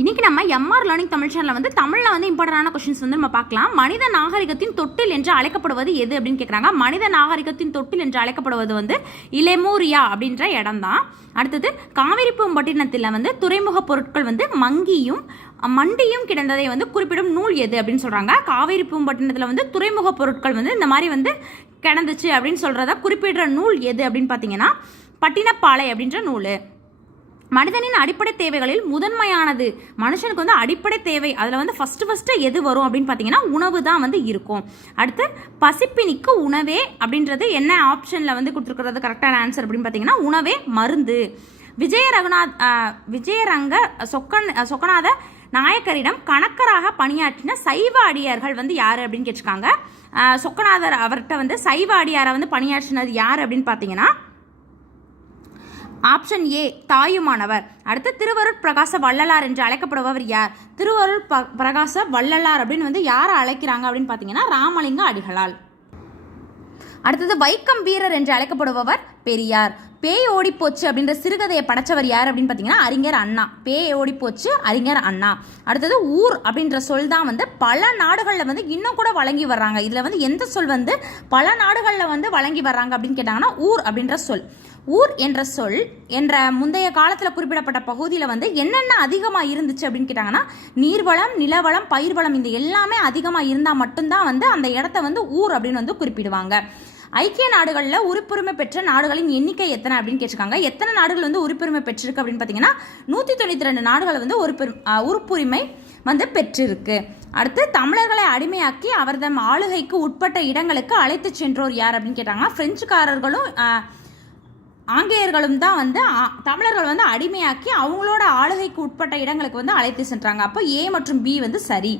இன்றைக்கி நம்ம MR learning Tamil சேனலில் வந்து தமிழில் வந்து இம்பார்ட்டண்டான கொஸ்டின்ஸ் வந்து நம்ம பார்க்கலாம். மனித நாகரிகத்தின் தொட்டில் என்று அழைக்கப்படுவது எது அப்படின்னு கேட்குறாங்க. மனித நாகரிகத்தின் தொட்டில் என்று அழைக்கப்படுவது வந்து இலெமூரியா அப்படின்ற இடம் தான். அடுத்தது காவிரிப்பூம்பட்டினத்தில் வந்து துறைமுக பொருட்கள் வந்து மண்டியும் கிடந்ததை வந்து குறிப்பிடும் நூல் எது அப்படின்னு சொல்கிறாங்க. காவிரிப்பூம்பட்டினத்தில் வந்து துறைமுக பொருட்கள் வந்து இந்த மாதிரி வந்து கிடந்துச்சு அப்படின்னு சொல்கிறத குறிப்பிடுற நூல் எது அப்படின்னு பார்த்தீங்கன்னா பட்டினப்பாலை அப்படின்ற நூல். மனிதனின் அடிப்படை தேவைகளில் முதன்மையானது, மனுஷனுக்கு வந்து அடிப்படை தேவை, அதில் வந்து ஃபஸ்ட்டு எது வரும் அப்படின்னு பார்த்தீங்கன்னா உணவு தான் வந்து இருக்கும். அடுத்து பசிப்பினிக்கு உணவே அப்படின்றது என்ன ஆப்ஷனில் வந்து கொடுத்துருக்கிறது கரெக்டான ஆன்சர் அப்படின்னு பார்த்தீங்கன்னா உணவே மருந்து. விஜயரங்க சொக்கநாத நாயக்கரிடம் கணக்கராக பணியாற்றின சைவ அடியார்கள் வந்து யார் அப்படின்னு கேட்டிருக்காங்க. சொக்கநாதர் அவர்கிட்ட வந்து சைவ அடியாரை வந்து பணியாற்றினது யார் அப்படின்னு பார்த்தீங்கன்னா ஆப்ஷன் ஏ தாயுமானவர். அடுத்து திருவருட் பிரகாச வள்ளலார் என்று அழைக்கப்படுபவர் யார்? திருவருட் பிரகாச வள்ளலார் அப்படின்னு வந்து யாரை அழைக்கிறாங்க அப்படின்னு பார்த்தீங்கன்னா ராமலிங்க அடிகளால். அடுத்தது வைக்கம் வீரர் என்று அழைக்கப்படுபவர் பெரியார். பேய் ஓடிப்போச்சு அப்படின்ற சிறுகதையை படைச்சவர் யார் அப்படின்னு பார்த்தீங்கன்னா அறிஞர் அண்ணா. பேய் ஓடிப்போச்சு அறிஞர் அண்ணா. அடுத்தது ஊர் அப்படின்ற சொல் தான் வந்து பல நாடுகளில் வந்து இன்னும் கூட வழங்கி வர்றாங்க. இதில் வந்து எந்த சொல் வந்து பல நாடுகளில் வந்து வழங்கி வர்றாங்க அப்படின்னு கேட்டாங்கன்னா ஊர் அப்படின்ற சொல். ஊர் என்ற சொல் என்ற முந்தைய காலத்தில் குறிப்பிடப்பட்ட பகுதியில் வந்து என்னென்ன அதிகமாக இருந்துச்சு அப்படின்னு கேட்டாங்கன்னா நீர்வளம், நிலவளம், பயிர்வளம் இந்த எல்லாமே அதிகமாக இருந்தால் மட்டும்தான் வந்து அந்த இடத்த வந்து ஊர் அப்படின்னு வந்து குறிப்பிடுவாங்க. ஐக்கிய நாடுகளில் உறுப்புரிமை பெற்ற நாடுகளின் எண்ணிக்கை எத்தனை அப்படின்னு கேட்டிருக்காங்க. எத்தனை நாடுகள் வந்து உறுப்புரிமை பெற்றிருக்கு அப்படின்னு பார்த்தீங்கன்னா 192 நாடுகள் வந்து உறுப்புரிமை வந்து பெற்றிருக்கு. அடுத்து தமிழர்களை அடிமையாக்கி அவர்தம் ஆளுகைக்கு உட்பட்ட இடங்களுக்கு அழைத்து சென்றோர் யார் அப்படின்னு கேட்டாங்கன்னா பிரெஞ்சுக்காரர்களும் ஆங்கிலேயர்களும் தான் வந்து தமிழர்கள் வந்து அடிமையாக்கி அவங்களோட ஆளுகைக்கு உட்பட்ட இடங்களுக்கு வந்து அழைத்து சென்றாங்க. அப்போ ஏ மற்றும் பி வந்து சரி.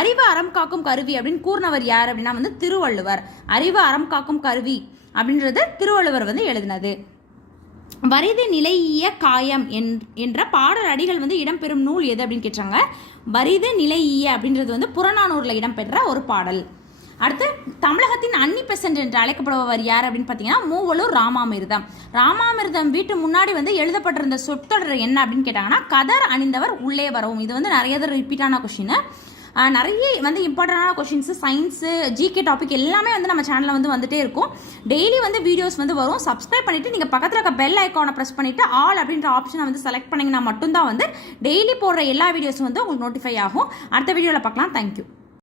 அறிவு அறம் காக்கும் கருவி அப்படின்னு கூறினவர் யார் அப்படின்னா வந்து திருவள்ளுவர். அறிவு அறம் காக்கும் கருவி அப்படின்றது திருவள்ளுவர் வந்து எழுதினது. வரிது நிலையிய காயம் என்ற பாடல் அடிகள் வந்து இடம்பெறும் நூல் எது அப்படின்னு கேட்டாங்க. வரிது நிலையிய அப்படின்றது வந்து புறநானூரில் இடம்பெற்ற ஒரு பாடல். அடுத்து தமிழகத்தின் அன்னி பெசன்ட் என்று அழைக்கப்படுபவர் யார் அப்படின்னு பார்த்தீங்கன்னா மூவலூர் ராமாமிர்தம். ராமாமிர்தம் வீட்டு முன்னாடி வந்து எழுதப்பட்டிருந்த சொற்றொடர் என்ன அப்படின்னு கேட்டாங்கன்னா கதர் அணிந்தவர் உள்ளே வரவும். இது வந்து நிறைய தடவை ரிப்பீட்டான கொஷின். நிறைய வந்து இம்பார்ட்டண்டான கொஷின்ஸு, சயின்ஸு, ஜிகே டாபிக் எல்லாமே வந்து நம்ம சேனலில் வந்து வந்துட்டே இருக்கும். டெய்லி வந்து வீடியோஸ் வந்து வரும். சப்ஸ்கிரைப் பண்ணிவிட்டு நீங்கள் பக்கத்தில் இருக்க பெல் ஐக்கானை ப்ரெஸ் பண்ணிவிட்டு ஆல் அப்படின்ற ஆப்ஷனை வந்து செலக்ட் பண்ணிங்கன்னா மட்டும்தான் வந்து டெய்லி போடுற எல்லா வீடியோஸும் வந்து உங்களுக்கு நோட்டிஃபை ஆகும். அடுத்த வீடியோவில் பார்க்கலாம். தேங்க்யூ.